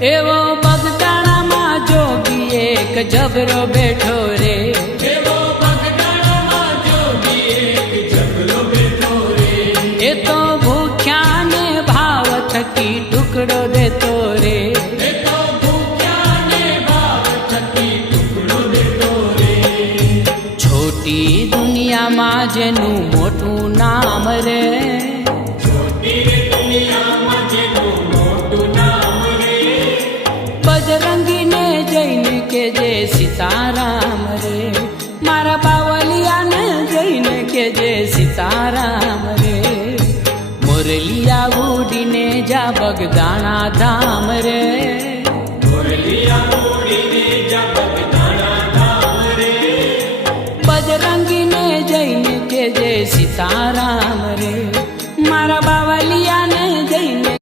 એવો બગદાણામાં જોગી એક જબરો બેઠો રે, એવો બગદાણામાં જોગી એક જબરો બેઠો રે, એ તો ભૂખ્યા ને ભાવ થકી ટુકડો દેતો રે, એ તો ભૂખ્યા ને ભાવ થકી ટુકડો દેતો રે. છોટી દુનિયામાં જેનું મોટું નામ રે, છોટી રે દુનિયામાં જેનું મોટું નામ રે, બજરંગીને જઈને કે જે સીતારામ રે, મારા બાવલિયાને જઈને કે જે સીતારામ રે, મોરલિયા ઉડીને જા બગદાણા ધામ રે, મોરલિયા ઉડીને જા બગદાણા ધામ રે, બજરંગીને જઈને કે જે સીતારામ રે.